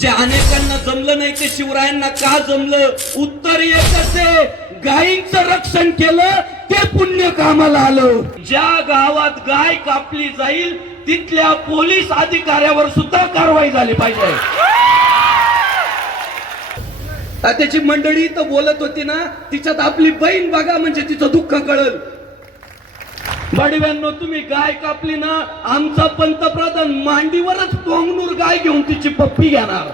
जे अनेकांना जमलं नाही ते शिवरायांना का जमलं? उत्तर एकच आहे, गायींचं रक्षण केलं ते पुण्य कामाला आलं. ज्या गावात गाय कापली जाईल तिथल्या पोलीस अधिकाऱ्यावर सुद्धा कारवाई झाली पाहिजे. त्याची मंडळी तर बोलत होती ना, तिच्यात आपली बहीण बघा म्हणजे तिचं दुःख कळल. बडव्यांनो, तुम्ही गाय कापली ना, आमचा पंतप्रधान मांडीवरच पोंगणूर गाय घेऊन तिची पप्पी घेणार.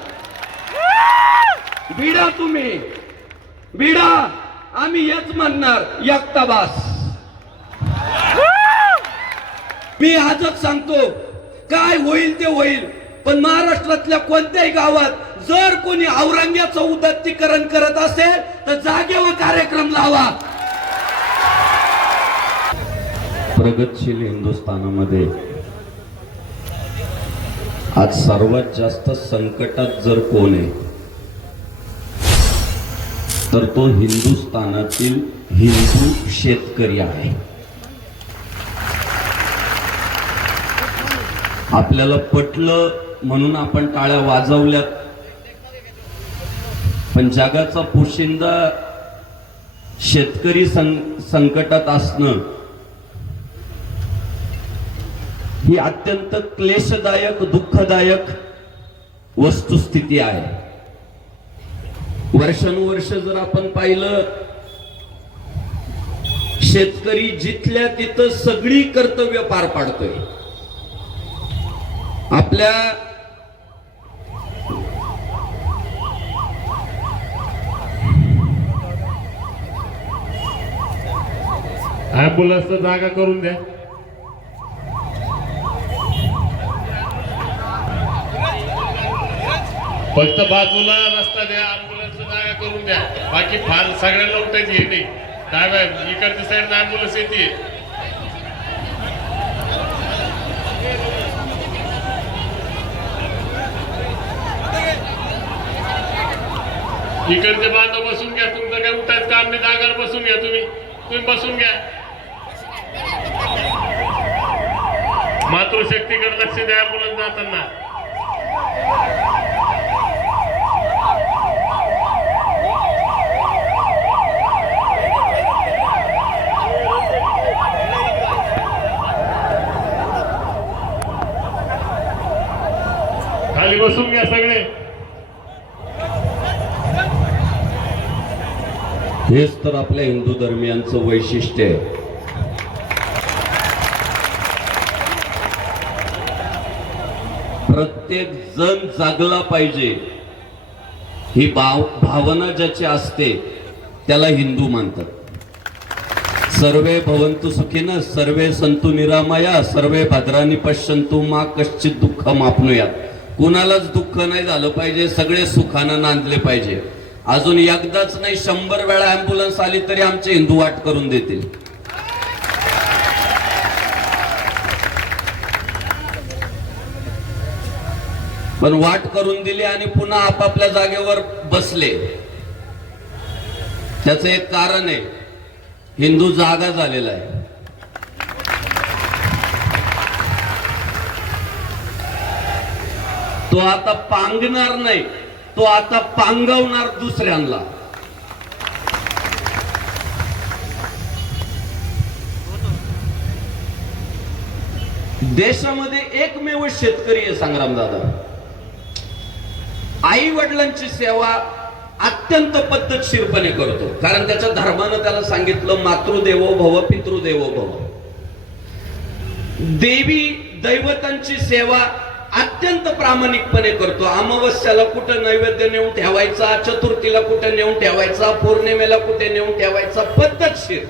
बिडा तुम्ही बिडा, आम्ही हेच म्हणणार, एकटा बास. मी आजच सांगतो, काय होईल ते होईल, पण महाराष्ट्रातल्या कोणत्याही गावात जर कोणी औरंग्याचं उदात्तीकरण करत असेल तर जागेवर कार्यक्रम लावा. प्रगतशील हिंदुस्थानामध्ये आज सर्वात जास्त संकटात जर कोण आहे तर तो हिंदुस्थानातील हिंदू शेतकरी आहे. आपल्याला पटलं म्हणून आपण टाळ्या वाजवल्यात, पण जगाचा पोशिंदा शेतकरी संकटात असणं ही अत्यंत क्लेशदायक, दुःखदायक वस्तुस्थिती आहे. वर्षानुवर्ष जर आपण पाहिलं, शेतकरी जिथल्या तिथं सगळी कर्तव्य पार पाडतोय. आपल्या ॲम्ब्युलन्सचा जागा करून द्या. फक्त बाजूला रस्ता द्या, ॲम्ब्युलन्सचा जागा करून द्या. बाकी फार सगळ्यांना उठायची हे नाही. डाव्या इकडच्या साईडला ॲम्ब्युलन्स येते. इकडचे बांधव बसून घ्या. तुमचं काय उठायचं काम नाही, जागावर बसून घ्या. तुम्ही बसून घ्या. मातृशक्तीकडे लक्ष द्या ॲम्ब्युलन्स जाताना. खाली बसून घ्या सगळे. हेच तर आपल्या हिंदू धर्मियांचं वैशिष्ट्य आहे. प्रत्येक जण जागला पाहिजे ही भावना ज्याची असते त्याला हिंदू मानतात. सर्वे भवन्तु सुखिनः, सर्वे सन्तु निरामया, सर्वे भद्राणि पश्यन्तु मा कश्चित् दुःखम् आप्नुयात्. कुणालाच दुःख नाही झालं पाहिजे, सगळे सुखानं नांदले पाहिजे. अजून एकदाच नाही, 100 वेळा ॲम्ब्युलन्स आली तरी आमचे हिंदू वाट करून देतील. पण वाट करून दिली आणि पुन्हा आपापल्या जागेवर बसले. त्याचं एक कारण आहे, हिंदू जागा झालेला आहे. तो आता पांगणार नाही, तो आता पांगवणार दुसऱ्यांना. देशामध्ये एकमेव शेतकरी आहे संग्रामदादा. आई वडिलांची सेवा अत्यंत पद्धतशीरपणे करतो, कारण त्याच्या धर्मानं त्याला सांगितलं, मातृदेवो भव पितृदेवो भव. देवी दैवतांची सेवा अत्यंत प्रामाणिकपणे करतो. अमावस्याला कुठं नैवेद्य नेऊन ठेवायचा, चतुर्थीला कुठे नेऊन ठेवायचा, पौर्णिमेला कुठे नेऊन ठेवायचा, पद्धतशीर.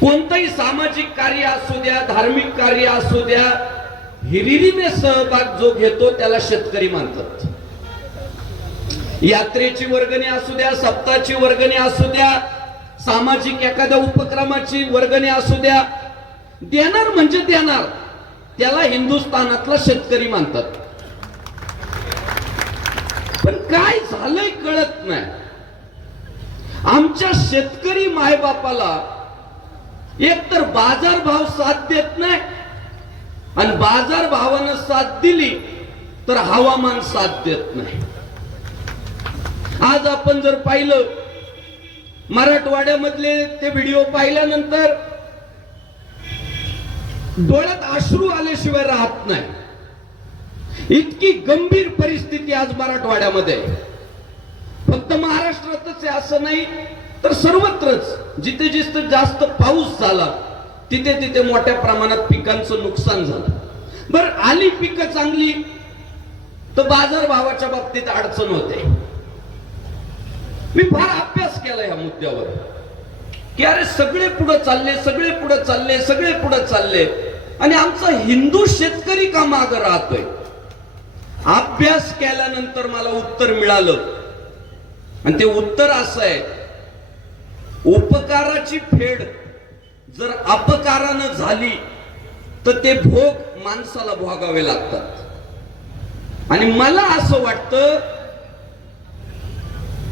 कोणतंही सामाजिक कार्य असू द्या, धार्मिक कार्य असू द्या, हिरिरीने सहभाग जो घेतो त्याला शेतकरी मानतात. यात्रेची वर्गणी असू द्या, सप्ताहाची वर्गणी असू द्या, सामाजिक एखाद्या उपक्रमाची वर्गणी असू द्या, देणार म्हणजे देणार, त्याला हिंदुस्थानातला शेतकरी मानतात. पण काय झालंय कळत नाही. आमच्या शेतकरी मायबापाला एकतर बाजार भाव साथ देत नाही, आणि बाजार भावानं साथ दिली तर हवामान साथ देत नाही. आज आपण जर पाहिलं मराठवाड्यामधले ते व्हिडिओ पाहिल्यानंतर डोळ्यात अश्रू आल्याशिवाय राहत नाही. इतकी गंभीर परिस्थिती आज मराठवाड्यामध्ये आहे. फक्त महाराष्ट्रातच आहे असं नाही, तर सर्वत्रच जिथे जिथे जास्त पाऊस झाला तिथे तिथे मोठ्या प्रमाणात पिकांचं नुकसान झालं. बर, आली पिकं चांगली तर बाजार भावाच्या बाबतीत अडचण होते. मी फार अभ्यास केला या मुद्द्यावर की अरे सगळे पुढे चालले, सगळे पुढे चालले, सगळे पुढे चालले आणि आमचा हिंदू शेतकरी का मागे राहतोय. अभ्यास केल्यानंतर मला उत्तर मिळालं आणि ते उत्तर असं आहे, उपकाराची फेड जर अपकारानं झाली तर ते भोग माणसाला भोगावे लागतात. आणि मला असं वाटतं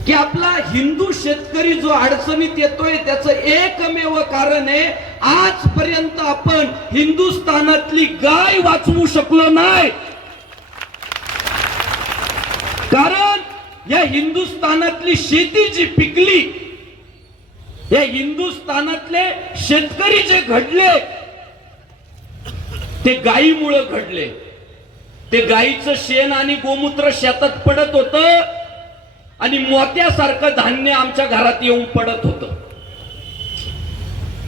की आपला हिंदू शेतकरी जो अडचणीत येतोय त्याचं एकमेव कारण आहे, आजपर्यंत आपण हिंदुस्थानातली गाय वाचवू शकलो नाही. कारण या हिंदुस्थानातली शेती जी पिकली, या हिंदुस्थानातले शेतकरी जे घडले ते गायीमुळे घडले. ते गायीचं शेण आणि गोमूत्र शेतात पडत होतं आणि मोत्यासारखं धान्य आमच्या घरात येऊन पडत होतं.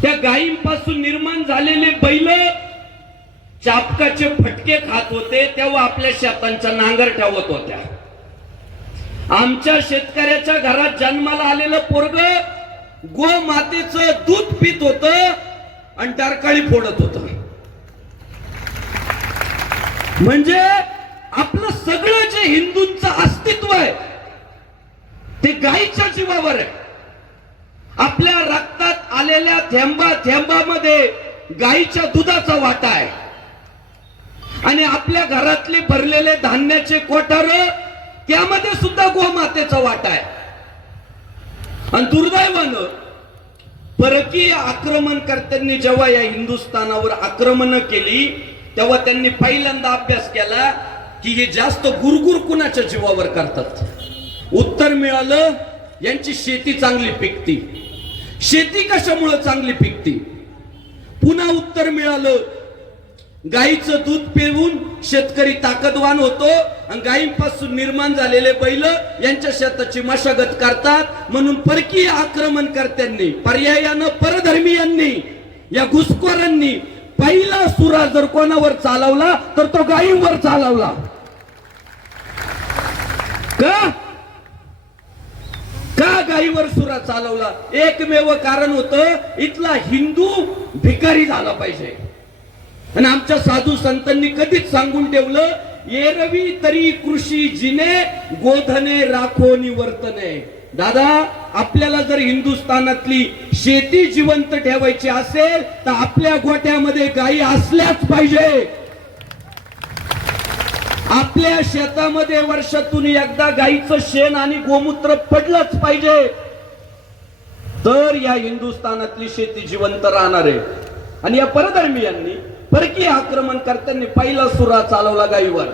त्या गायींपासून निर्माण झालेले बैल चापकाचे फटके खात होते तेव्हा आपल्या शेतांच्या नांगर ठेवत होत्या. आमच्या शेतकऱ्याच्या घरात जन्माला आलेलं पोरग गोमातेचं दूध पित होत आणि डारकाळी फोडत होत. म्हणजे आपलं सगळं जे हिंदूंचं अस्तित्व आहे ते गायीच्या जीवावर आहे. आपल्या रक्तात आलेल्या थेंबामध्ये गायीच्या दुधाचा वाटा आहे आणि आपल्या घरातले भरलेले धान्याचे कोठार त्यामध्ये सुद्धा गोमातेचा वाटा आहे. आणि दुर्दैवानं परकीय आक्रमणकर्त्यांनी जेव्हा या हिंदुस्थानावर आक्रमण केली तेव्हा त्यांनी पहिल्यांदा अभ्यास केला की हे जास्त गुरगुर कुणाच्या जीवावर करतात. उत्तर मिळालं, यांची शेती चांगली पिकती. शेती कशामुळे चांगली पिकती? पुन्हा उत्तर मिळालं, गायीचं दूध पिऊन शेतकरी ताकदवान होतो आणि गायींपासून निर्माण झालेले बैल यांच्या शेताची मशागत करतात. म्हणून परकीय आक्रमणकर्त्यांनी, पर्यायानं परधर्मीयांनी, या घुसखोरांनी पहिला सुरा जर कोणावर चालवला तर तो गायींवर चालवला. का गायीवर सुरा चालवला? एकमेव कारण होतं, इथला हिंदू भिकारी झाला पाहिजे. आणि आमच्या साधू संतांनी कधीच सांगून ठेवलं, एरवी तरी कृषी जिने गोधने राखो निवर्तने. दादा, आपल्याला जर हिंदुस्थानातली शेती जिवंत ठेवायची असेल तर आपल्या गोट्यामध्ये गायी असल्याच पाहिजे. आपल्या शेतामध्ये वर्षातून एकदा गायीचं शेण आणि गोमूत्र पडलंच पाहिजे, तर या हिंदुस्थानातली शेती जिवंत राहणार आहे. आणि या परधर्मीयांनी, परकीय आक्रमणकर्त्यांनी पहिला सुरा चालवला गायीवर.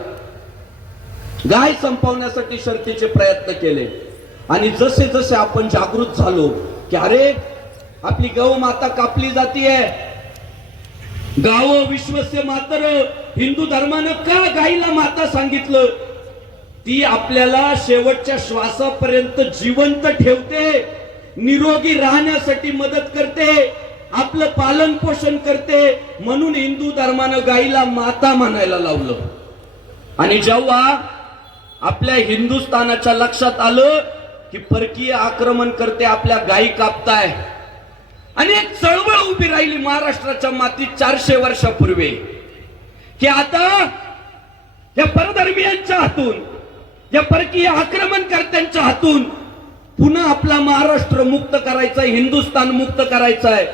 गाय संपवण्यासाठी शर्तीचे प्रयत्न केले. आणि जसे जसे आपण जागृत झालो की अरे आपली गौ माता कापली जातीये, गाव विश्वस्य मातर, हिंदू धर्मानं का गायीला माता सांगितलं? ती आपल्याला शेवटच्या श्वासापर्यंत जिवंत ठेवते, निरोगी राहण्यासाठी मदत करते, आपलं पालन पोषण करते. म्हणून हिंदू धर्मानं गायीला माता म्हणायला लावलं. आणि जेव्हा आपल्या हिंदुस्थानाच्या लक्षात आलं की परकीय आक्रमणकर्ते आपल्या गायी कापताय आणि एक चळवळ उभी राहिली महाराष्ट्राच्या मातीत 400 वर्षापूर्वी की आता या परधर्मीयांच्या हातून, या परकीय आक्रमणकर्त्यांच्या हातून पुन्हा आपला महाराष्ट्र मुक्त करायचा आहे, हिंदुस्थान मुक्त करायचं आहे.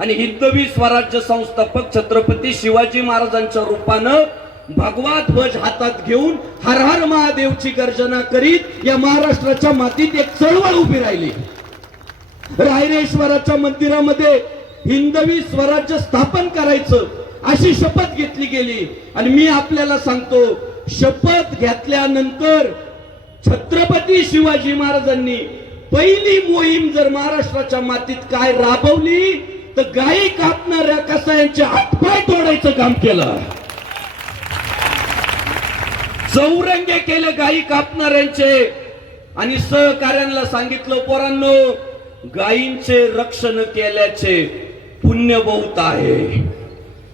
आणि हिंदवी स्वराज्य संस्थापक छत्रपती शिवाजी महाराजांच्या रूपानं भगवा ध्वज हातात घेऊन हर हर महादेवची गर्जना करीत या महाराष्ट्राच्या मातीत एक चळवळ उभी राहिली. रायरेश्वराच्या मंदिरामध्ये हिंदवी स्वराज्य स्थापन करायचं अशी शपथ घेतली गेली. आणि मी आपल्याला सांगतो शपथ घेतल्यानंतर छत्रपती शिवाजी महाराजांनी पहिली मोहीम जर महाराष्ट्राच्या मातीत काय राबवली तर गायी कापणाऱ्या कसायांचे हातपाय तोडायचं काम केलं. चौरंगे केले गायी कापणाऱ्यांचे आणि सहकार्यांना सांगितलं, पोरांनो गायींचे रक्षण केल्याचे पुण्य बहुत आहे.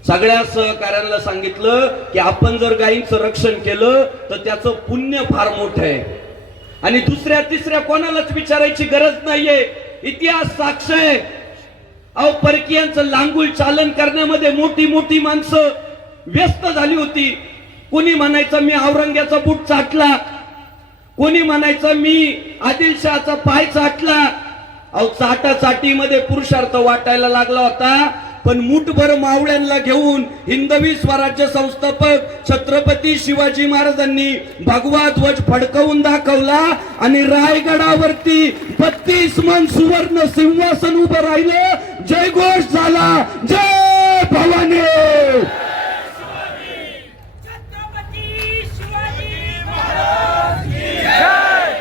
सगळ्या सहकार्यांना सांगितलं की आपण जर गायींचं रक्षण केलं तर त्याचं पुण्य फार मोठं आहे आणि दुसऱ्या तिसऱ्या कोणालाच विचारायची गरज नाहीये. इतिहास साक्ष आहे. अहो परकीयांचं लांगुल चालन करण्यामध्ये मोठी मोठी माणसं व्यस्त झाली होती. कोणी म्हणायचं मी औरंग्याचा बूट चाटला, कोणी म्हणायचं मी आदिलशहाचा पाय चाटला. अहो चाटाचाटीमध्ये पुरुषार्थ वाटायला लागला होता. पण मुठभर मावळ्यांना घेऊन हिंदवी स्वराज्य संस्थापक छत्रपती शिवाजी महाराजांनी भगवा ध्वज फडकवून दाखवला आणि रायगडावरती 32 मन सुवर्ण सिंहासन उभं राहिलं. जयघोष झाला, जय भवानी.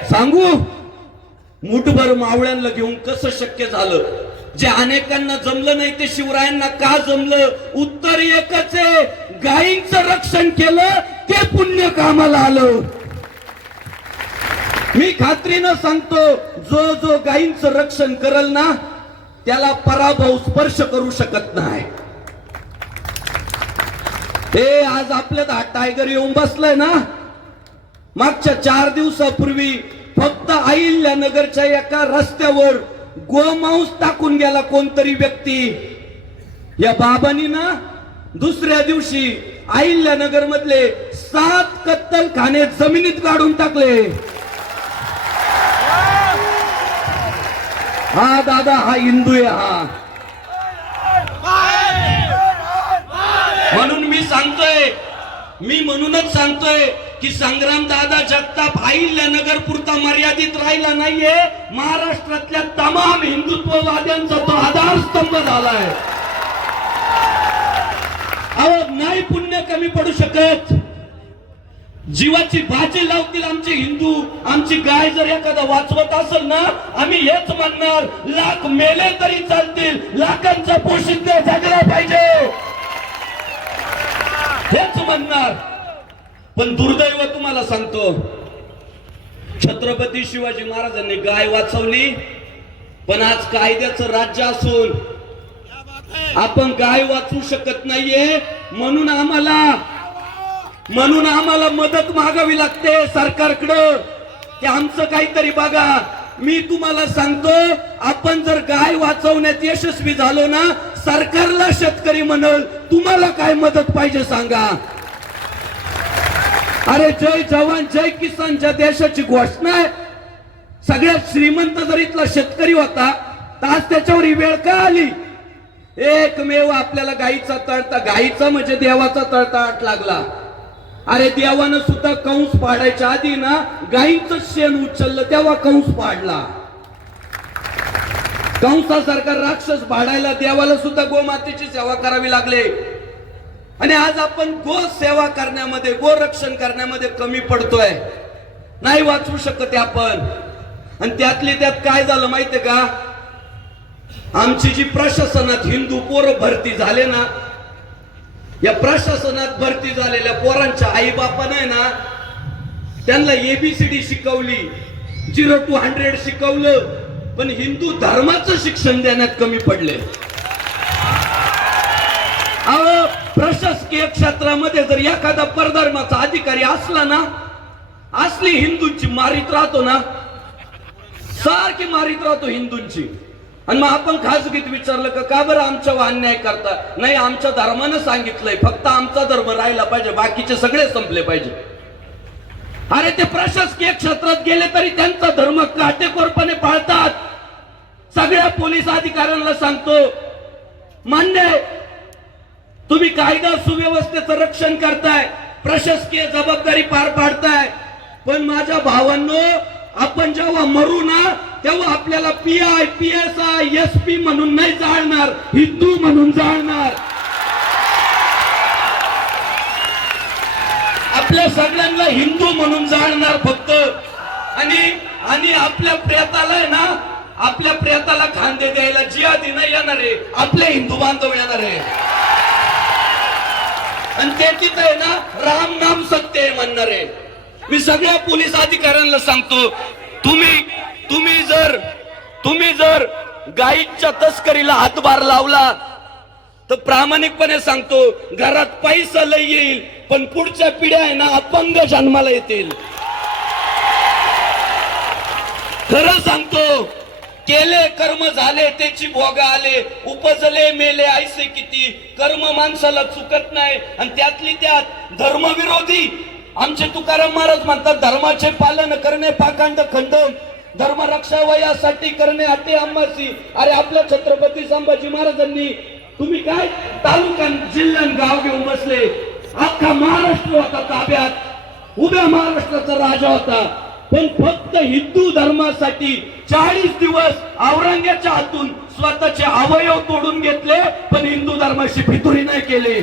सांगू मुठभर मावळ्यांना घेऊन कसं शक्य झालं? जे अनेकांना जमलं नाही ते शिवरायांना का जमलं? उत्तर एकच आहे, गायींचं रक्षण केलं ते पुण्य कामाला आलं. मी खात्रीनं सांगतो, जो जो गायींचं रक्षण करल ना त्याला पराभव स्पर्श करू शकत नाही. हे आज आपल्यात हा टायगर येऊन बसलाय ना, मागच्या 4 दिवसापूर्वी फक्त अहिल्यानगरच्या एका रस्त्यावर गोमांस टाकून गेला कोणतरी व्यक्ती. या बाबांनी ना दुसऱ्या दिवशी अहिल्यानगर मधले 7 कत्तलखाने जमिनीत काढून टाकले. हा दादा हा हिंदू आहे हा. म्हणून मी म्हणूनच सांगतोय की संग्राम दादा जगताप अहिल्यानगर पुरता मर्यादित राहिला नाहीये. महाराष्ट्रातल्या तमाम हिंदुत्ववाद्यांचा तो आधारस्तंभ झालाय. अहो नाही पुण्य कमी पडू शकत. जीवाची बाजी लावतील आमचे हिंदू. आमची गाय जर एखादा वाचवत असेल ना, आम्ही हेच म्हणणार, लाख मेले तरी चालतील, लाखांचा पोशिंदा जगला पाहिजे हेच म्हणणार. पण दुर्दैव तुम्हाला सांगतो, छत्रपती शिवाजी महाराजांनी गाय वाचवली, पण आज कायद्याचं राज्य असून आपण गाय वाचवू शकत नाहीये. म्हणून आम्हाला मदत मागावी लागते सरकारकडं की आमचं काहीतरी बघा. मी तुम्हाला सांगतो, आपण जर गाय वाचवण्यात यशस्वी झालो ना, सरकारला शेतकरी म्हणल तुम्हाला काय मदत पाहिजे सांगा. अरे जय जवान जय किसान ज्या देशाची घोषणा आहे, सगळ्यात श्रीमंत जर इथला शेतकरी होता तर आज त्याच्यावर ही वेळ का आली? एकमेव आपल्याला गाईचा म्हणजे देवाचा तळतळाट लागला. अरे देवानं सुद्धा कंस पाडायच्या आधी ना गाईंचं शेण उचललं, तेव्हा कंस पाडला. कंसासारखा राक्षस पाडायला देवाला सुद्धा गोमातेची सेवा करावी लागले. आणि आज आपण गो सेवा करण्यामध्ये, गो रक्षण करण्यामध्ये कमी पडतोय, नाही वाचवू शकत आपण. आणि त्यातली त्यात काय झालं माहितीये का? आमची जी प्रशासनात हिंदू पोरं भरती झाले ना, या प्रशासनात भरती झालेल्या पोरांच्या आई बापाने ना त्यांना ABCD शिकवली, 0 to 100 शिकवलं, पण हिंदू धर्माचं शिक्षण देण्यात कमी पडले. अहो प्रशासकीय क्षेत्रामध्ये जर एखादा परधर्माचा अधिकारी असला ना, असली हिंदूंची मारीत राहतो ना, सारखी मारीत राहतो हिंदूंची. आणि मग आपण खासगीत विचारलं का बरं आमच्यावर अन्याय करता? नाही, आमच्या धर्मानं सांगितलंय फक्त आमचा धर्म राहिला पाहिजे, बाकीचे सगळे संपले पाहिजे. अरे ते प्रशासकीय क्षेत्रात गेले तरी त्यांचा धर्म काटेकोरपणे पाळतात. सगळ्या पोलीस अधिकाऱ्यांना सांगतो, मान्य आहे तुम्ही कायदा सुव्यवस्थेचं रक्षण करताय, प्रशासकीय जबाबदारी पार पाडताय, पण माझ्या भावांनो आपण जेव्हा मरू ना तेव्हा आपल्याला PI, PSI, SP म्हणून नाही जाळणार, हिंदू म्हणून जाळणार. आपल्या सगळ्यांना हिंदू म्हणून जाणणार फक्त आणि आपल्या प्रेताला आहे ना, आपल्या प्रेताला खांदे द्यायला जिहादी नाही येणार आहे, आपले हिंदू बांधव येणार आहे. आणि ते तिथे आहे ना, राम नाम सत्य आहे म्हणणार आहे. मी सगळ्या पोलीस अधिकाऱ्यांना सांगतो, तुम्ही जर गाईच्या तस्करीला हातभार लावला तर प्रामाणिकपणे सांगतो, घरात पैसा लय येईल पण पुढच्या पिढ्या आहे ना अपंग जन्माला येतील. खरं सांगतो, केले कर्म झाले त्याची भोग आले, उपजले मेले ऐसे किती. कर्म माणसाला चुकत नाही आणि त्यातली त्यात धर्मविरोधी. आमचे तुकाराम महाराज म्हणतात, धर्माचे पालन करणे पाखंड खंडन, धर्म रक्षा वयासाठी करणे अटे आंबासी. अरे आपल्या छत्रपती संभाजी महाराजांनी तुम्ही काय तालुका जिल्हा गाव घेऊन बसले, अख्खा महाराष्ट्र होता ताब्यात, उभ्या महाराष्ट्राचा राजा होता. पण फक्त हिंदू धर्मासाठी 40 दिवस औरंग्याच्या हातून स्वतःचे अवयव तोडून घेतले, पण हिंदू धर्माशी फितुरी नाही केली.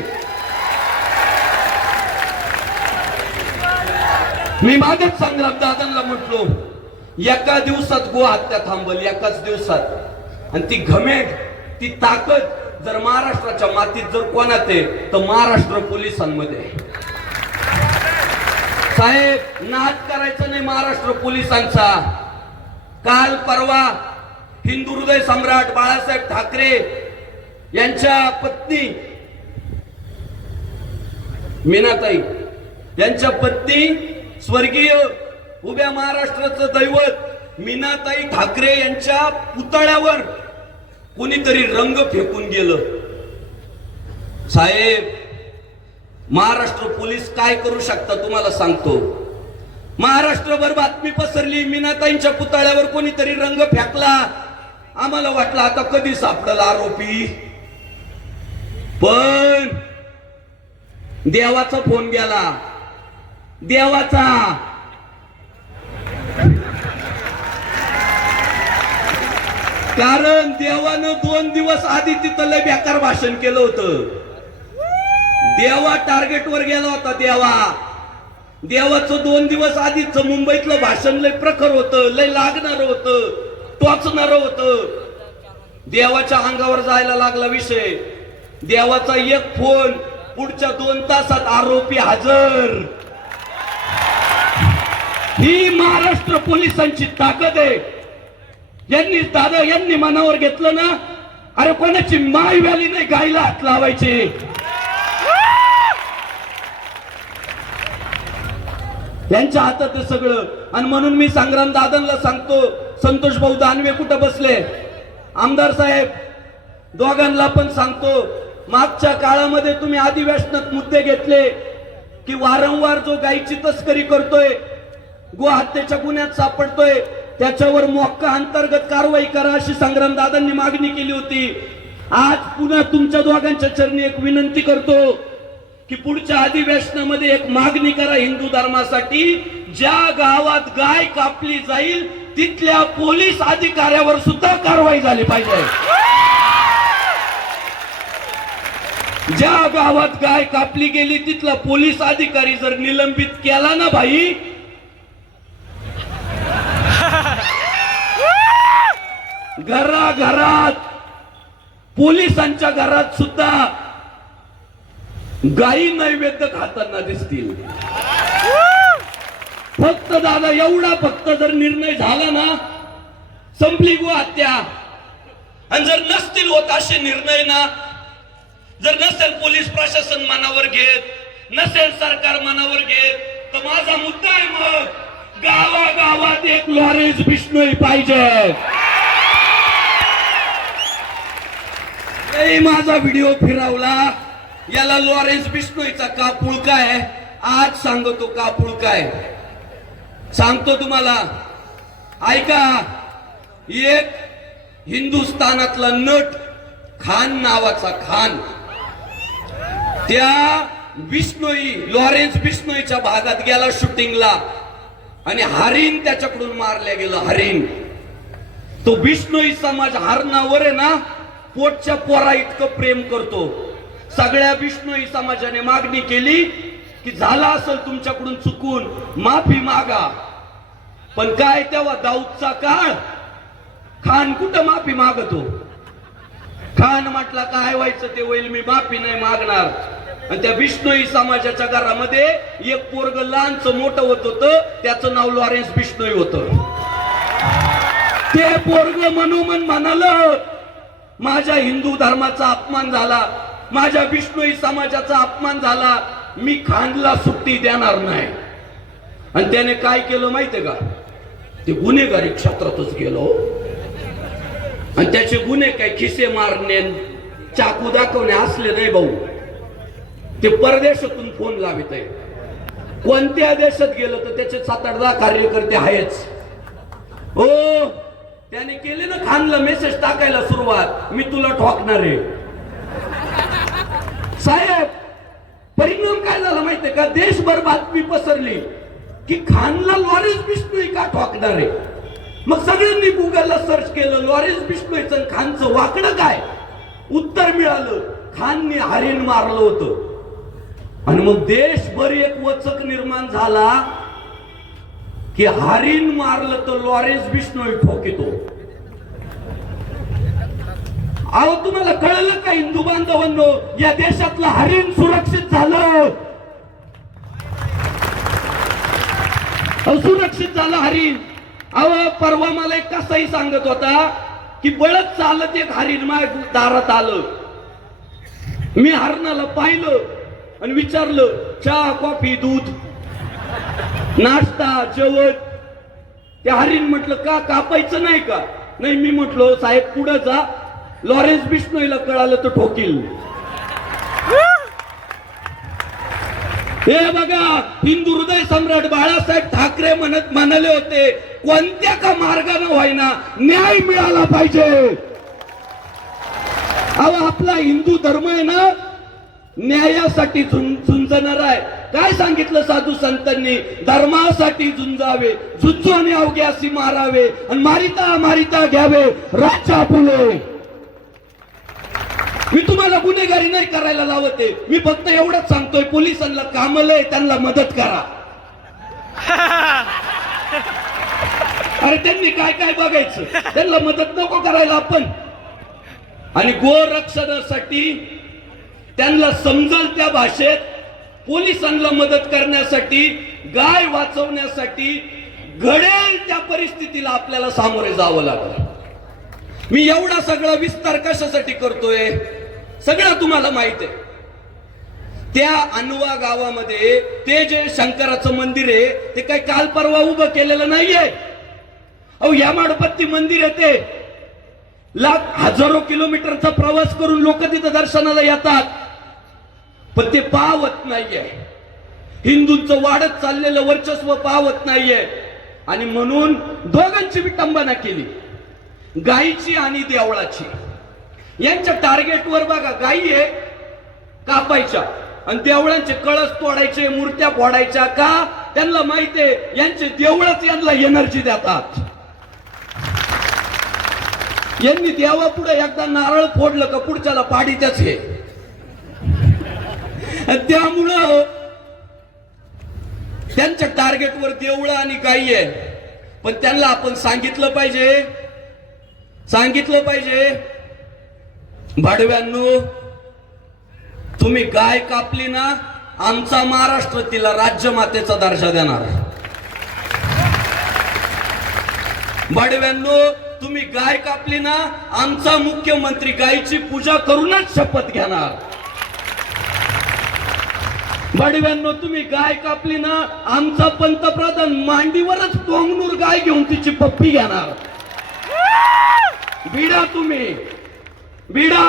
मी मागेच संग्राम दादांना म्हटलो, एका दिवसात गो हत्या थांबल, एकाच दिवसात. आणि ती घमेट, ती ताकद जर महाराष्ट्राच्या मातीत जर कोणात आहे तर महाराष्ट्र पोलिसांमध्ये. साहेब नाद करायचं नाही महाराष्ट्र पोलिसांचा. काल परवा हिंदू हृदय सम्राट बाळासाहेब ठाकरे यांच्या पत्नी मीनाताई, यांच्या पत्नी स्वर्गीय उभ्या महाराष्ट्राचं दैवत मीनाताई ठाकरे यांच्या पुतळ्यावर कोणीतरी रंग फेकून गेलं. साहेब महाराष्ट्र पोलीस काय करू शकतात तुम्हाला सांगतो. महाराष्ट्रभर बातमी पसरली, मीनाताईंच्या पुतळ्यावर कोणीतरी रंग फेकला. आम्हाला वाटलं आता कधी सापडला आरोपी, पण देवाचा फोन गेला. देवाचा कारण देवानं 2 दिवस आधी तिथं लय बेकार भाषण केलं होतं. देवा टार्गेटवर गेला होता. देवाचं 2 दिवस आधीच मुंबईतलं भाषण लय प्रखर होतं, लय लागणार होतं, टोचणार होतं. देवाच्या अंगावर जायला लागला विषय. देवाचा एक फोन, पुढच्या 2 तासात आरोपी हजर. ही महाराष्ट्र पोलिसांची ताकद आहे. यांनी मनावर घेतलं ना, अरे कोणाची माय व्याली नाही गायला हात लावायचे. यांच्या हातात आहे सगळं. आणि म्हणून मी संग्राम दादांना सांगतो, संतोष भाऊ दानवे कुठं बसले, आमदार साहेब दोघांना पण सांगतो, मागच्या काळामध्ये तुम्ही अधिवेशनात मुद्दे घेतले की वारंवार जो गायीची तस्करी करतोय, गो हत्येच्या गुन्ह्यात सापडतोय, त्याच्यावर मोक्का अंतर्गत कारवाई करा अशी संग्राम दादांनी मागणी केली होती. आज पुन्हा तुमच्या दोघांच्या चरणी एक विनंती करतो की पुढच्या अधिवेशनामध्ये एक मागणी करा हिंदू धर्मासाठी. ज्या गावात गाय कापली जाईल तिथल्या पोलीस अधिकाऱ्यावर सुद्धा कारवाई झाली पाहिजे. ज्या गावात गाय कापली गेली तिथला पोलीस अधिकारी जर निलंबित केला ना भाई, घराघरात पोलिसांच्या घरात सुद्धा गायी नैवेद्य खाताना दिसतील. फक्त दादा एवढा फक्त जर निर्णय झाला ना, संपली गो हत्या. आणि जर नसतील होत असे निर्णय ना, जर नसेल पोलीस प्रशासन मनावर घेत, नसेल सरकार मनावर घेत, तर माझा मुद्दा आहे मग गावागावात एक लॉरेन्स बिश्नोई पाहिजे. माझा व्हिडिओ फिरवला, याला लॉरेन्स बिश्नोईचा का पुळका आहे, आज सांगतो का पुळका आहे. सांगतो तुम्हाला, ऐका. एक हिंदुस्थानातला नट खान नावाचा खान, त्या बिश्नोई लॉरेन्स बिश्नोईच्या भागात गेला शूटिंगला आणि हरिण त्याच्याकडून मारल्या गेलं. हरिण. तो बिश्नोई समाज हरणावर आहे ना पोटच्या पोरा इतकं प्रेम करतो. सगळ्या बिश्नोई समाजाने मागणी केली की झाला असेल तुमच्याकडून चुकून माफी मागा. पण काय तेव्हा दाऊदचा काळ, खान कुठं माफी मागतो. खान म्हटला काय व्हायचं ते होईल, मी माफी नाही मागणार. आणि त्या बिश्नोई समाजाच्या घरामध्ये एक पोरग लहानचं मोठं होत होतं, त्याचं नाव लॉरेन्स बिश्नोई होतं. ते पोरग मनोमन म्हणालं माझ्या हिंदू धर्माचा अपमान झाला, माझ्या बिश्नोई समाजाचा अपमान झाला, मी खानला सुट्टी देणार नाही. आणि त्याने काय केलं माहितीये का, ते गुन्हेगारी क्षेत्रातच गेलो. आणि त्याचे गुन्हे काय खिसे मारणे चाकू दाखवणे असले नाही भाऊ. ते परदेशातून फोन लावित आहे, कोणत्या देशात गेलं तर त्याचे 7-8 कार्यकर्ते आहेच. हो, त्याने केले ना खानला मेसेज टाकायला सुरुवात, मी तुला ठोकणार आहे. साहेब, परिणाम काय झाला माहितीये का, देशभर बातमी पसरली की खानला लॉरेन्स बिश्नोई का ठोकणार आहे. मग सगळ्यांनी गुगलला सर्च केलं, लॉरेन्स बिश्नोईचं खानचं वाकडं काय. उत्तर मिळालं, खानने हरिण मारलं होतं. आणि मग देशभर एक वचक निर्माण झाला की हरिण मारलं तर लॉरेन्स बिश्नोई ठोकितो. अहो, तुम्हाला कळलं का हिंदू बांधवांनो, या देशातलं हरिण सुरक्षित झालं. सुरक्षित झालं हरिण. अहो, परवा मला एक कसाही सांगत होता की बळत चालत एक हरिण माझ्या दारात आलं. मी हरणाला पाहिलं आणि विचारलं, चहा, कॉफी, दूध, नाश्ता, जेवण. त्या हरिण म्हटलं का कापायचं नाही का. नाही, मी म्हटलो साहेब पुढे जा, लॉरेन्स बिश्नोईला कळालं तर ठोकील. हे बघा, हिंदू हृदय सम्राट बाळासाहेब ठाकरे म्हणाले होते, कोणत्या का मार्गाने व्हायना न्याय मिळाला पाहिजे. अहो, आपला हिंदू धर्म आहे ना, न्यायासाठी झुंजणार आहे. काय सांगितलं साधू संतांनी, धर्मासाठी झुंजावे, झुंजून अवघ्यासी मारावे, आणि मारिता मारिता घ्यावे राजा फुले. मी तुम्हाला गुन्हेगारी नाही करायला लावते, मी फक्त एवढंच सांगतोय, पोलिसांना कामलंय, त्यांना मदत करा. अरे त्यांनी काय काय बघायचं, त्यांना मदत नको करायला आपण. आणि गोरक्षणासाठी त्यांना समजल त्या भाषेत, पोलिसांना मदत करण्यासाठी, गाय वाचवण्यासाठी घडेल त्या परिस्थितीला आपल्याला सामोरे जावं लागलं. मी एवढा सगळा विस्तार कशासाठी करतोय, सगळं तुम्हाला माहित आहे. त्या अनवा गावामध्ये ते जे शंकराचं मंदिर आहे, ते काही काल परवा उभं केलेलं नाहीये. अहो, या माडपत्ती मंदिर आहे, ते हजारो किलोमीटरचा प्रवास करून लोक तिथं दर्शनाला येतात, पण ते पावत नाहीये. हिंदूंचं वाढत चाललेलं वर्चस्व पावत नाहीये. आणि म्हणून दोघांची विटंबना केली, गायीची आणि देवळाची. यांच्या टार्गेटवर बघा, गायी आहे कापायच्या आणि देवळांचे कळस तोडायचे, मूर्त्या फोडायच्या. का, त्यांना माहिती आहे यांचे देवळच यांना एनर्जी देतात. यांनी देवा पुढे एकदा नारळ फोडलं का पुढच्याला पाडी त्याच हे. त्यामुळं त्यांच्या टार्गेटवर देवळं आणि गायी आहे. पण त्यांना आपण सांगितलं पाहिजे, भाडव्यांनो, तुम्ही गाय कापली ना, आमचा महाराष्ट्र तिला राज्यमातेचा दर्जा देणार. भाडव्यांनो, तुम्ही गाय कापली ना, आमचा मुख्यमंत्री गायीची पूजा करूनच शपथ घेणार. भाडव्यांनो, तुम्ही गाय कापली ना, आमचा पंतप्रधान मांडीवरच टोंगनूर गाय घेऊन तिची पप्पी घेणार. बिडा तुम्ही, बिडा,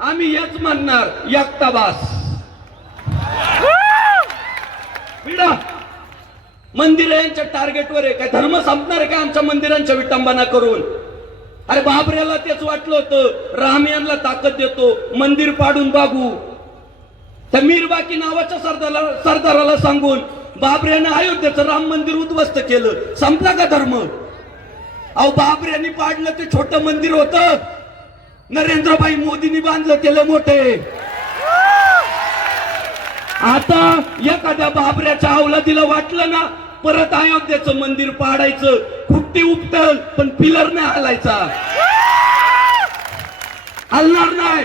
आम्ही हेच म्हणणार, एकटा बास. बिडा. मंदिर यांच्या टार्गेटवर आहे. काय धर्म संपणार आहे का आमच्या मंदिरांच्या विटंबना करून? अरे बाबऱ्याला तेच वाटलं होतं, राम यांना ताकद देतो, मंदिर पाडून बागू. त्या मीरबाकी नावाच्या सरदाराला सांगून बाबऱ्याने अयोध्येचं राम मंदिर उद्ध्वस्त केलं. संपला का धर्म? अहो, बाबऱ्यांनी पाडलं ते छोटं मंदिर होतं, नरेंद्रभाई मोदींनी बांधलं केलं मोठे. आता एखाद्या बाबऱ्याच्या अवलादीला वाटलं ना परत अयोध्येचं मंदिर पाडायचं, खुट्टी उपटल पण पिलर नाही हलायचा, हलणार नाही,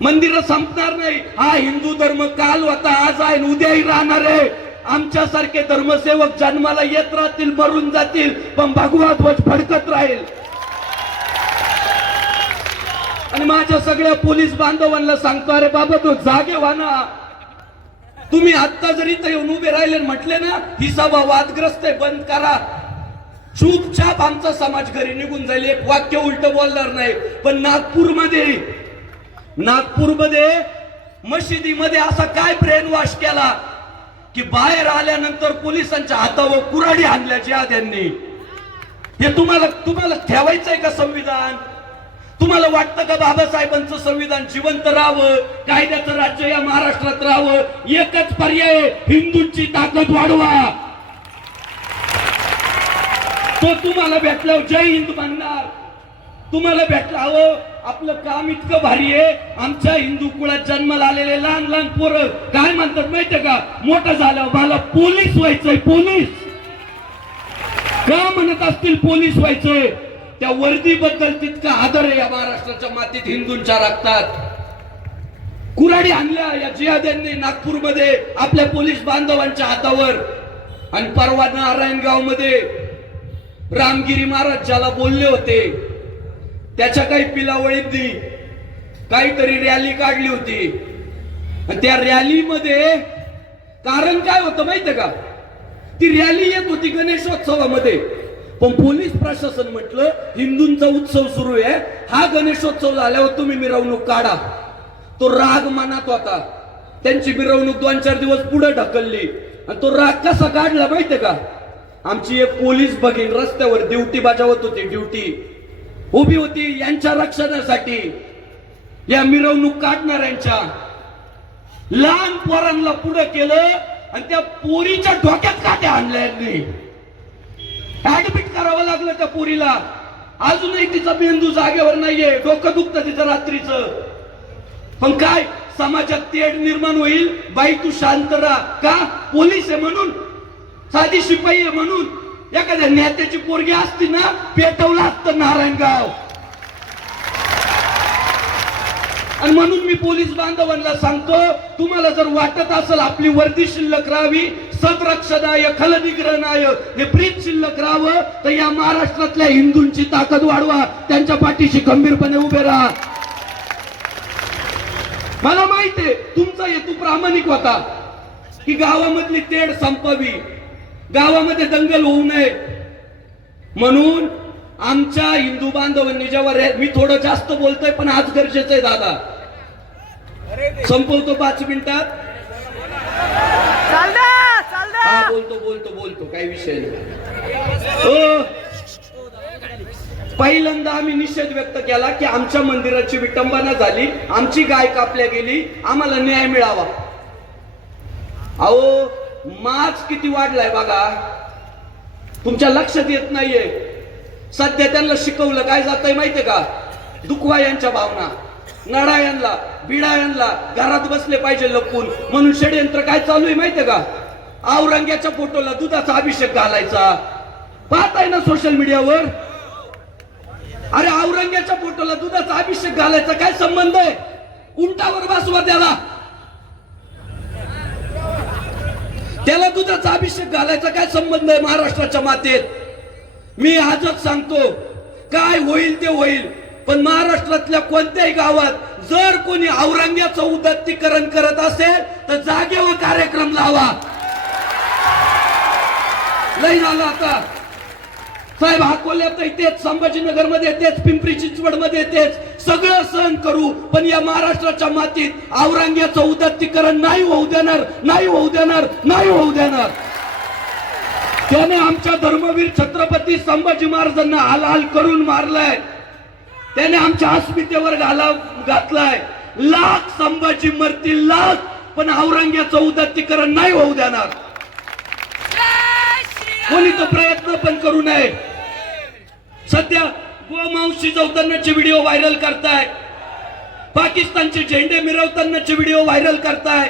मंदिर संपणार नाही. हा हिंदू धर्म काल होता, आज आहे, उद्याही राहणार आहे. आमच्यासारखे धर्मसेवक जन्माला येत राहतील, मरून जातील, पण भगवा ध्वज फडकत राहील. आणि माझ्या सगळ्या पोलीस बांधवांना सांगतो, अरे बाबा तो जागे व्हा ना. तुम्ही आता जरी इथं येऊन उभे राहिले म्हटले ना ही सभा वादग्रस्त आहे, बंद करा, चुपचाप आमचा समाज घरी निघून जाईल, एक वाक्य उलट बोलणार नाही. पण नागपूरमध्ये मशिदीमध्ये असा काय ब्रेन वॉश केला की बाहेर आल्यानंतर पोलिसांच्या हातावर कुऱ्हाडी आणल्या जिहाद्यांनी. हे तुम्हाला ठेवायचंय का संविधान? तुम्हाला वाटतं का बाबासाहेबांचं संविधान जिवंत राहावं, कायद्याचं राज्य या महाराष्ट्रात राहावं? एकच पर्याय, हिंदूंची ताकद वाढवा. तो तुम्हाला भेटल्यावर जय हिंद म्हणणार. तुम्हाला भेटला, अहो आपलं काम इतकं भारी आहे, आमच्या हिंदू कुळात जन्माला आलेले लहान लहान पोरं काय म्हणतात माहितीये का, मोठं झाल्यावर मला पोलीस व्हायचंय. पोलीस का म्हणत असतील पोलीस व्हायचंय? त्या वर्दीबद्दल तितका आदर आहे या महाराष्ट्राच्या मातीत, हिंदूंच्या रक्तात. कुऱ्हाडी आणल्या या जिहाद्यांनी नागपूरमध्ये आपल्या पोलीस बांधवांच्या हातावर. आणि परवा नारायणगाव मध्ये रामगिरी महाराज ज्याला बोलले होते त्याच्या काही पिलावळींनी काहीतरी रॅली काढली होती. आणि त्या रॅलीमध्ये कारण काय होतं माहितीये का, ती रॅली येत होती गणेशोत्सवामध्ये, पण पोलीस प्रशासन म्हटलं हिंदूंचा उत्सव सुरू आहे, हा गणेशोत्सव झाल्यावर तुम्ही मिरवणूक काढा. तो राग मनात होता, त्यांची मिरवणूक 2-4 दिवस पुढे ढकलली. आणि तो राग कसा काढला माहितीये का, आमची एक पोलीस भगिनी रस्त्यावर ड्युटी बजावत होती, ड्युटी उभी होती यांच्या रक्षणासाठी, या मिरवणूक काढणाऱ्यांच्या. लहान पोरांना पुढे केलं आणि त्या पोरीच्या डोक्यात काट्या आणल्या यांनी. ऍडमिट करावं लागलं त्या पोरीला. अजूनही तिचा मेंदू जागेवर नाहीये, डोकं दुखतं तिचं रात्रीचं. पण काय समाजात तेढ निर्माण होईल, बाई तू शांत राहा. का? पोलीस आहे म्हणून, साधी शिपाई आहे म्हणून. एखाद्या नेत्याची पोरगी असती ना पेटवलं असतं नारायणगाव. आणि म्हणून मी पोलीस बांधवांना सांगतो, तुम्हाला जर वाटत असेल आपली वर्दी शिल्लक राहावी, सदरक्षणाय खलनिग्रहणाय हे ब्रीद शिल्लक राहावं, तर या महाराष्ट्रातल्या हिंदूंची ताकद वाढवा, त्यांच्या पाठीशी खंबीरपणे उभे राहा. मला माहितीये तुमचा हेतू प्रामाणिक होता की गावामधली तेढ संपावी, गावामध्ये दंगल होऊ नये. म्हणून आमच्या हिंदू बांधवांनी जेव्हा मी थोडं जास्त बोलतोय पण आज गरजेचं आहे दादा, संपवतो 5 मिनिटात. हा बोलतो काही विषय नाही. पहिल्यांदा आम्ही निषेध व्यक्त केला की आमच्या मंदिराची विटंबना झाली, आमची गाय कापल्या गेली, आम्हाला न्याय मिळावा. अहो माज किती वाढलाय बघा, तुमच्या लक्षात येत नाहीये. सध्या त्यांना शिकवलं काय जातंय माहितीये का, दुखवा यांच्या भावना, नडायांना बिडायांना घरात बसले पाहिजे लपून, म्हणून षडयंत्र काय चालू आहे माहितीये का, औरंग्याच्या फोटोला दुधाचा अभिषेक घालायचा. पाहताय ना सोशल मीडियावर. अरे औरंग्याच्या फोटोला दुधाचा अभिषेक घालायचा काय संबंध आहे? उंटावर बसवा त्याला दुधाचा अभिषेक घालायचा काय संबंध आहे महाराष्ट्राच्या मातेत? मी आजच सांगतो, काय होईल ते होईल, पण महाराष्ट्रातल्या कोणत्याही गावात जर कोणी औरंग्याचं उदात्तीकरण करत असेल तर जागेवर कार्यक्रम लावा. लई झालं आता साहेब, अकोल्यात तेच, संभाजीनगर मध्ये तेच, पिंपरी चिंचवड मध्ये तेच, सगळं सहन करू, पण या महाराष्ट्राच्या मातीत औरंग्याचं उदात्तीकरण नाही होऊ देणार, नाही होऊ देणार, नाही होऊ देणार. त्याने आमच्या धर्मवीर छत्रपती संभाजी महाराजांना हाल करून मारलाय, त्याने आमच्या अस्मितेवर घातलाय. लाख संभाजी मरतील लाख, पण औरंग्याचं उदात्तीकरण नाही होऊ देणार. कोणी तो प्रयत्न पण करू नये. सध्या गोमांशी जवतानाचे व्हिडिओ व्हायरल करताय, पाकिस्तानचे झेंडे मिरवतानाचे व्हिडिओ व्हायरल करताय.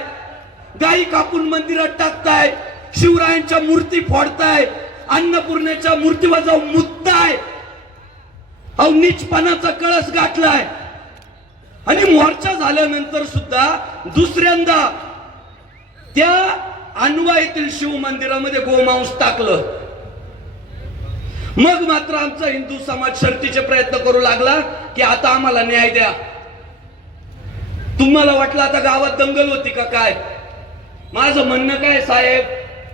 गायी कापून मंदिरात टाकताय, शिवरायांच्या मूर्ती फोडताय, अन्नपूर्णेच्या मूर्तीवर जाऊन मुतताय, अहो नीचपणाचा कळस गाठलाय. आणि मोर्चा झाल्यानंतर सुद्धा दुसऱ्यांदा त्या अनवा येथील शिव मंदिरामध्ये गोमांस टाकलं. मग मात्र आमचा हिंदू समाज शर्तीचे प्रयत्न करू लागला की आता आम्हाला न्याय द्या. तुम्हाला वाटलं आता गावात दंगल होती का काय? माझं म्हणणं काय साहेब,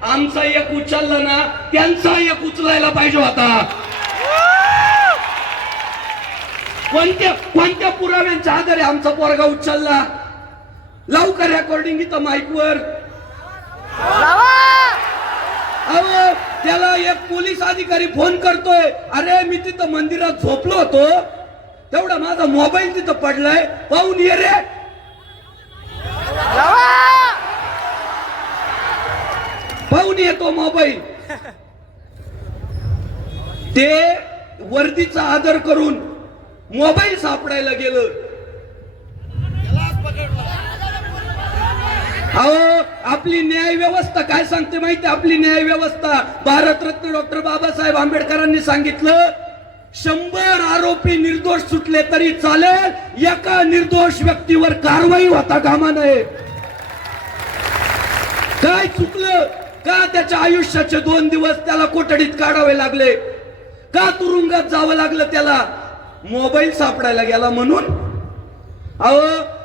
आमचा एक उचलला ना, त्यांचा एक उचलायला पाहिजे होता. कोणत्या पुराव्यांच्या आधारे आमचा पोरगा उचलला? लावू का रेकॉर्डिंग इथं माईकवर? अहो त्याला एक पोलीस अधिकारी फोन करतोय, अरे मी तिथं मंदिरात झोपलो होतो, तेवढा माझा मोबाईल तिथं पडलाय, पाहून ये रे. पाहून येतो मोबाईल. ते वर्दीचा आदर करून मोबाईल सापडायला गेलं. अहो आपली न्याय व्यवस्था काय सांगते माहिती? आपली न्याय व्यवस्था भारतरत्न डॉक्टर बाबासाहेब आंबेडकरांनी सांगितलं, 100 आरोपी निर्दोष सुटले तरी चालेल, एका निर्दोष व्यक्तीवर कारवाई होता कामा नये. काय चुकलं? का त्याच्या आयुष्याचे 2 दिवस त्याला कोठडीत काढावे लागले? का तुरुंगात जावं लागलं त्याला? मोबाईल सापडायला गेला म्हणून. अहो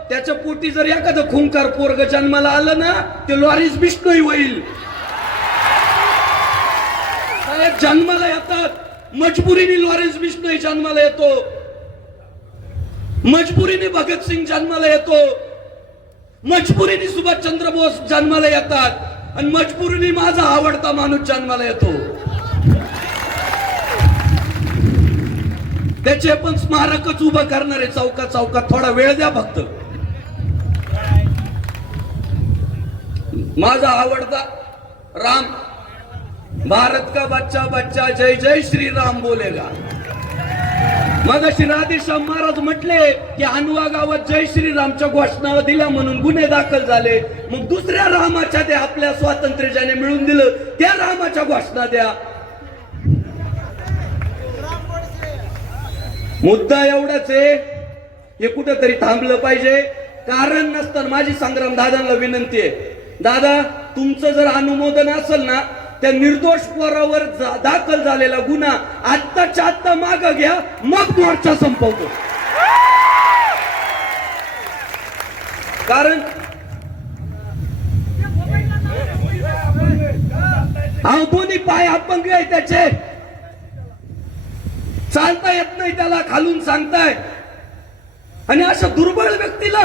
त्याच्या पोटी जर एखादं खुंकार पोरग जन्माला आलं ना, ते लॉरेन्स बिश्नोई होईल. साहेब जन्माला येतात, मजबुरीने लॉरेन्स बिश्नोई जन्माला येतो, मजबुरीने भगतसिंग जन्माला येतो, मजबुरीने सुभाषचंद्र बोस जन्माला येतात, आणि मजबुरीने माझा आवडता माणूस जन्माला येतो. त्याचे पण स्मारकच उभं करणारे चौकात चौकात. थोडा वेळ द्या फक्त. माझा आवडता राम, भारत का बच्चा बच्चा जय जय श्री राम बोलेगा. मगाशी राधेश्याम महाराज म्हटले की अनवा गावात जय श्रीरामच्या घोषणा दिल्या म्हणून गुन्हे दाखल झाले. मग दुसऱ्या रामाच्या द्या, आपल्या स्वातंत्र्य ज्याने मिळून दिलं त्या रामाच्या घोषणा द्या. मुद्दा एवढाच आहे, हे कुठंतरी थांबलं पाहिजे. कारण नसताना माझी संग्राम दादांना विनंती आहे, दादा तुमचं जर अनुमोदन असेल ना, त्या निर्दोष पोरावर दाखल झालेला गुन्हा आत्ताच्या आत्ता मागं घ्या, मग मोर्चा संपवतो. कारण दोन्ही पाय अपंग आहे त्याचे, चालता येत नाही त्याला, खालून सांगताय. आणि अशा दुर्बळ व्यक्तीला,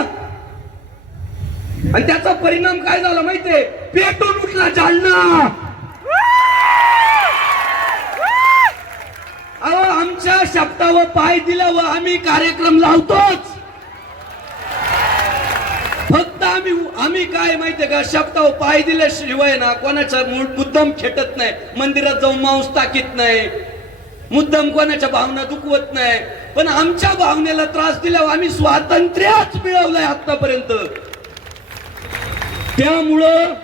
आणि त्याचा परिणाम काय झाला माहितीये? पेटून उठला जालना. अहो आमच्या शब्दावर पाय दिल्यावर आम्ही कार्यक्रम लावतोच. फक्त आम्ही काय माहितीये का, शब्दावर पाय दिल्याशिवाय ना कोणाचा मुद्दाम खेटत नाही, मंदिरात जाऊन मांस टाकीत नाही, मुद्दाम कोणाच्या भावना दुखवत नाही. पण आमच्या भावनेला त्रास दिल्यावर आम्ही स्वातंत्र्यच मिळवलंय आतापर्यंत. त्यामुळं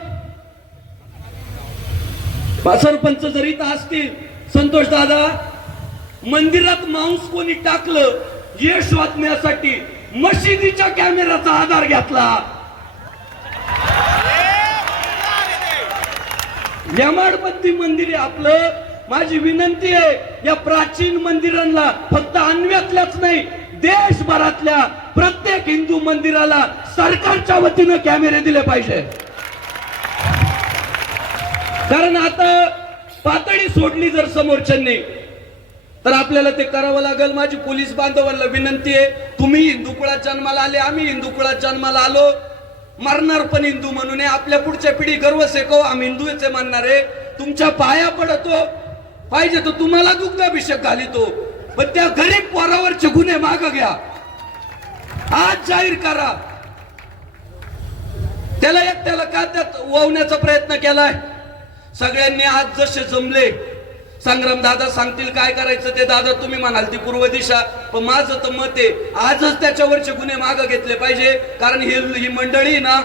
सरपंच जर इथं असतील, संतोष दादा, मंदिरात मांस कोणी टाकलं हे शोधण्यासाठी मशिदीच्या कॅमेराचा आधार घेतला. यमाडपंथी मंदिर आहे आपलं. माझी विनंती आहे, या प्राचीन मंदिरांना फक्त अन्व्यातल्याच नाही, देशभरातल्या प्रत्येक हिंदू मंदिराला सरकारच्या वतीनं कॅमेरे दिले पाहिजे. कारण आता पातळी सोडली जर समोरच्यांनी, तर आपल्याला ते करावं लागेल. माझी पोलीस बांधवांना विनंती आहे, तुम्ही हिंदू कुळात जन्माला आले, आम्ही हिंदू कुळात जन्माला आलो, मरणार पण हिंदू म्हणून. आपल्या पुढच्या पिढी गर्व सेको आम्ही हिंदूचे मानणारे. तुमच्या पाया पडतो, पाहिजे तर तुम्हाला दुग्धाभिषेक घालितो, पण त्या गरीब पोरावरचे गुन्हे माग घ्या, आज जाहीर करा. त्याला एकट्याला का त्यात वावण्याचा प्रयत्न केलाय? सगळ्यांनी आज जसे जमले, संग्राम दादा सांगतील काय करायचं ते, दादा तुम्ही म्हणाल ती पूर्व दिशा, पण माझं तर मत आहे आजच त्याच्यावरचे गुन्हे मागे घेतले पाहिजे. कारण ही मंडळी ना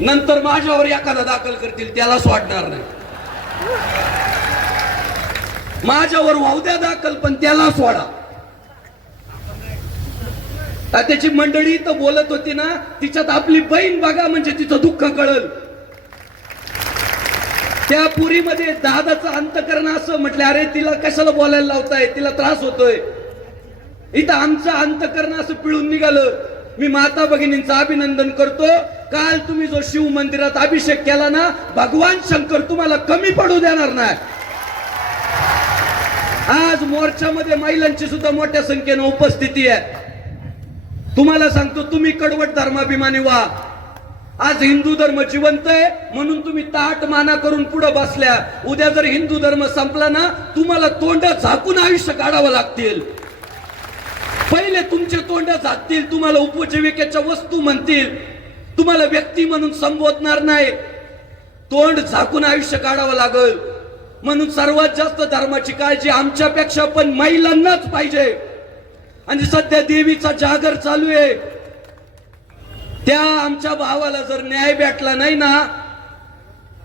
नंतर माझ्यावर एखादा दाखल करतील त्याला सोडणार नाही. माझ्यावर वाहू द्या दाखल पण त्याला सोडा. त्याची मंडळी तर बोलत होती ना, तिच्यात आपली बहीण बघा म्हणजे तिचं दुःख कळल. त्या पुरीमध्ये दादाचं अंतकरण असं म्हटलं, अरे तिला कशाला बोलायला लावताय, तिला त्रास होतोय. इथं आमचं अंतकरण असं पिळून निघालं. मी माता भगिनींचं अभिनंदन करतो. काल तुम्ही जो शिव मंदिरात अभिषेक केला ना, भगवान शंकर तुम्हाला कमी पडू देणार नाही. आज मोर्चामध्ये महिलांची सुद्धा मोठ्या संख्येने उपस्थिती आहे. तुम्हाला सांगतो, तुम्ही कडवट धर्माभिमानी व्हा. आज हिंदू धर्म जिवंत आहे म्हणून तुम्ही ताट माना करून पुढे बसल्या. उद्या जर हिंदू धर्म संपला ना, तुम्हाला तोंड झाकून आयुष्य काढावं लागतील. पहिले तुमचे तोंड झाकतील, तुम्हाला उपजीविकेच्या वस्तू म्हणतील, तुम्हाला व्यक्ती म्हणून संबोधणार नाही. तोंड झाकून आयुष्य काढावं लागल. म्हणून सर्वात जास्त धर्माची काळजी आमच्यापेक्षा पण महिलांनाच पाहिजे. आणि सध्या देवीचा जागर चालू आहे. त्या आमच्या भावाला जर न्याय भेटला नाही ना,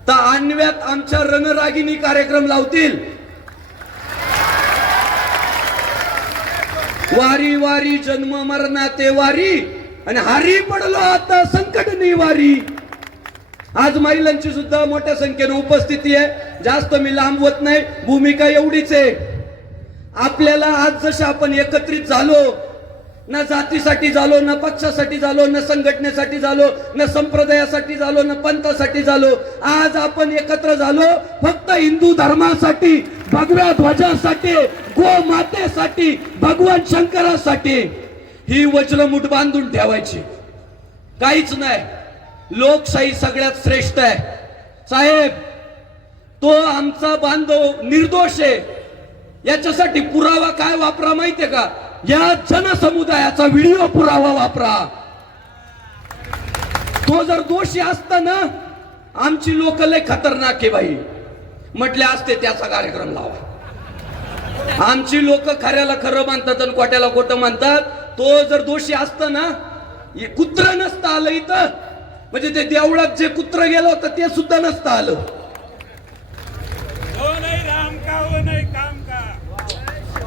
तर आणव्यात आमच्या रणरागिणी कार्यक्रम लावतील. वारी वारी जन्म मरणाते वारी, आणि हारी पडलो आता संकट निवारी. आज महिलांची सुद्धा मोठ्या संख्येने उपस्थिती आहे. जास्त मी लांबवत नाही, भूमिका एवढीच आहे. आपल्याला आज जसे आपण एकत्रित झालो, ना जातीसाठी झालो, ना पक्षासाठी झालो, ना संघटनेसाठी झालो, ना संप्रदायासाठी झालो, ना पंथासाठी झालो, आज आपण एकत्र झालो फक्त हिंदू धर्मासाठी, भगव्या ध्वजासाठी, गोमातेसाठी, भगवान शंकरासाठी. ही वज्रमुठ बांधून ठेवायची, काहीच नाही. लोकशाही सगळ्यात श्रेष्ठ आहे साहेब. तो आमचा बांधव निर्दोष आहे. याच्यासाठी पुरावा काय वापरा माहितीये का? या जनसमुदायाचा व्हिडिओ पुरावा वापरा. तो जर दोषी असता ना, आमची लोक लय खतरनाक आहे बाई म्हटले असते, त्याचा कार्यक्रम लावा. आमची लोक खऱ्याला खरं मानतात आणि खोट्याला खोटं मानतात. तो जर दोषी असता ना, कुत्र नसतं आलं इथं. म्हणजे ते देवळात जे कुत्र गेलं होतं ते सुद्धा नसतं आलं.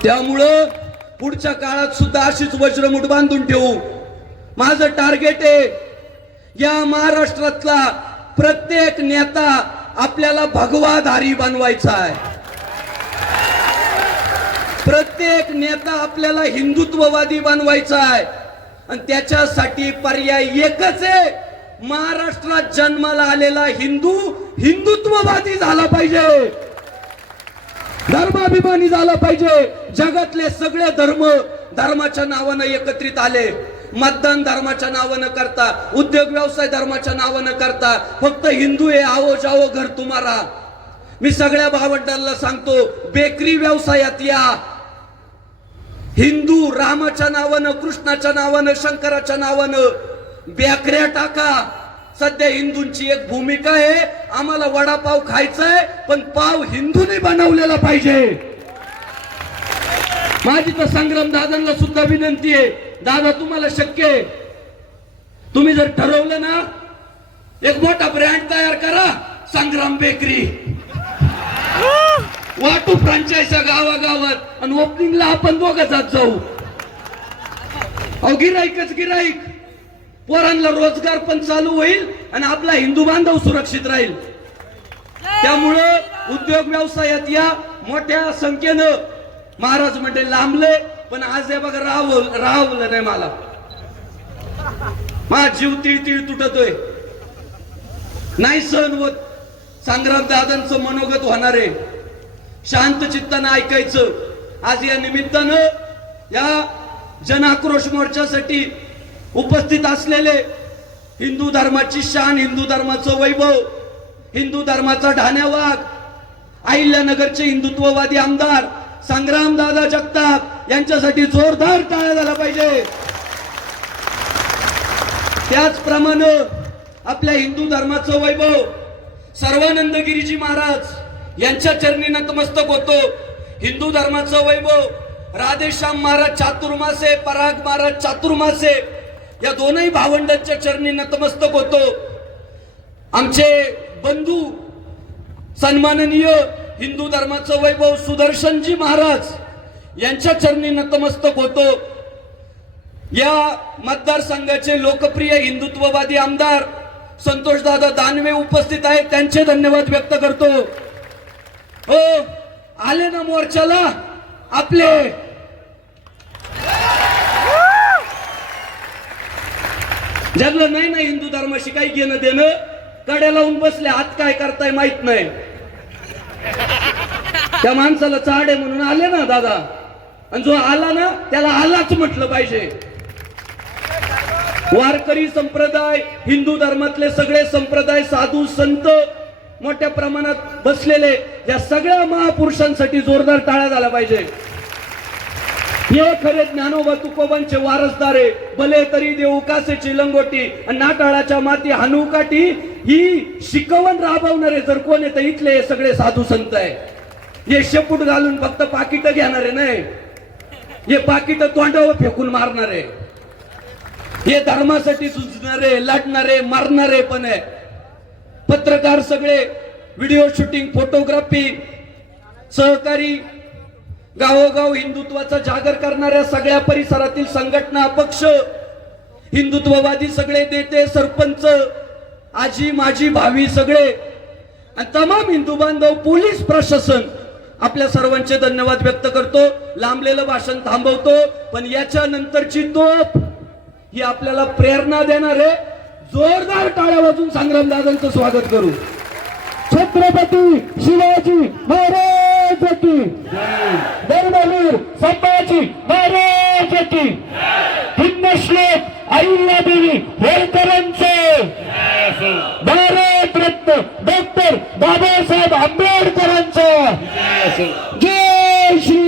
त्यामुळं पुढच्या काळात सुद्धा अशीच वज्रमुठ बांधून ठेवू. माझं टार्गेट आहे, या महाराष्ट्रातला प्रत्येक नेता आपल्याला भगवाधारी बनवायचा आहे. प्रत्येक नेता आपल्याला हिंदुत्ववादी बनवायचा आहे. आणि त्याच्यासाठी पर्याय एकच आहे, महाराष्ट्रात जन्माला आलेला हिंदू हिंदुत्ववादी झाला पाहिजे, धर्माभिमानी झाला पाहिजे. जगातले सगळे धर्म धर्माच्या नावानं एकत्रित आले. मतदान धर्माच्या नावानं करता, उद्योग व्यवसाय धर्माच्या नावानं करता. फक्त हिंदू आहे, आओ जाओ घर तुम्हारा. मी सगळ्या भावंडांना सांगतो, बेकरी व्यवसायात या. हिंदू रामाच्या नावानं, कृष्णाच्या नावानं, शंकराच्या नावानं बेकऱ्या टाका. सध्या हिंदूंची एक भूमिका आहे, आम्हाला वडापाव खायचाय पण पाव हिंदूने बनवलेला पाहिजे. माझी तर संग्राम दादांना सुद्धा विनंती आहे, दादा तुम्हाला शक्य आहे, तुम्ही जर ठरवलं ना, एक मोठा ब्रँड तयार करा, संग्राम बेकरी. वाटू फ्रँचायझ गावागावात आणि ओपनिंगला आपण दोघं जात जाऊ. अहो गिराईकच गिराईक, पोरांना रोजगार पण चालू होईल आणि आपला हिंदू बांधव सुरक्षित राहील. त्यामुळं उद्योग व्यवसायात या मोठ्या संख्येनं. महाराज म्हणजे लांबले पण आज हे बघा राहवलं नाही. मला माझा जीव तिळ तुटतोय, नाही सहन होत. संग्राम दादांचं मनोगत होणार आहे, शांत चित्तानं ऐकायचं. आज या निमित्तानं या जन आक्रोश मोर्चासाठी उपस्थित असलेले हिंदू धर्माची शान, हिंदू धर्माचं वैभव, हिंदू धर्माचा ढाण्या वाघ, अहिल्यानगरचे हिंदुत्ववादी आमदार संग्राम दादा जगताप यांच्यासाठी जोरदार टाळ्या झाला पाहिजे. त्याचप्रमाणे आपल्या हिंदू धर्माचं वैभव सर्वानंद गिरीजी महाराज यांच्या चरणी नतमस्तक होतो. हिंदू धर्माचं वैभव राधेश्याम महाराज चातुर्मासे, पराग महाराज चातुर्मासे या दोनही भावंडांच्या चरणी नतमस्तक होतो. आमचे बंधू सन्माननीय हिंदू धर्माचं वैभव सुदर्शनजी महाराज यांच्या चरणी नतमस्तक होतो. या मतदारसंघाचे लोकप्रिय हिंदुत्ववादी आमदार संतोषदादा दानवे उपस्थित आहेत, त्यांचे धन्यवाद व्यक्त करतो. हो, आले ना मोर्चाला आपले ज्यांना नाही ना हिंदू धर्माशी काही घेणं देणं, कड्या लावून बसले, हात काय करताय माहित नाही. त्या माणसाला चाड आहे म्हणून आले ना दादा, आणि जो आला ना त्याला आलाच म्हटलं पाहिजे. वारकरी संप्रदाय, हिंदू धर्मातले सगळे संप्रदाय, साधू संत मोठ्या प्रमाणात बसलेले, या सगळ्या महापुरुषांसाठी जोरदार टाळ्या झाला पाहिजे. हे खरे ज्ञानोबा तुकोबांचे वारसदार आहे. भले तरी देऊ कासेची लंगोटी आणि नाटाळाच्या माती हानू काठी, ही शिकवण राबवणारे जर कोण आहे तर इथले हे सगळे साधू संत आहे. हे शेपूट घालून फक्त पाकिट घेणारे नाही, हे पाकिट तोंडावर फेकून मारणारे, हे धर्मासाठी झुंजणारे, लढणारे, मारणारे पण आहे. पत्रकार सगळे, व्हिडिओ शूटिंग, फोटोग्राफी, सहकारी, गावोगाव हिंदुत्वाचा जागर करणाऱ्या सगळ्या परिसरातील संघटना, पक्ष, हिंदुत्ववादी सगळे नेते, सरपंच, आजी माजी भावी सगळे आणि तमाम हिंदू बांधव, पोलीस प्रशासन, आपल्या सर्वांचे धन्यवाद व्यक्त करतो. लांबलेलं भाषण थांबवतो, पण याच्या नंतरची तोप ही आपल्याला प्रेरणा देणार आहे. जोरदार टाळ्या वाजून संग्रामदादांचं स्वागत करू. छत्रपती शिवाजी महाराज की धर्मवीर संभाजी महाराज की हिंदश्लोक अहिल्यादेवी होळकरांचे, भारतरत्न डॉक्टर बाबासाहेब आंबेडकरांचा जय श्री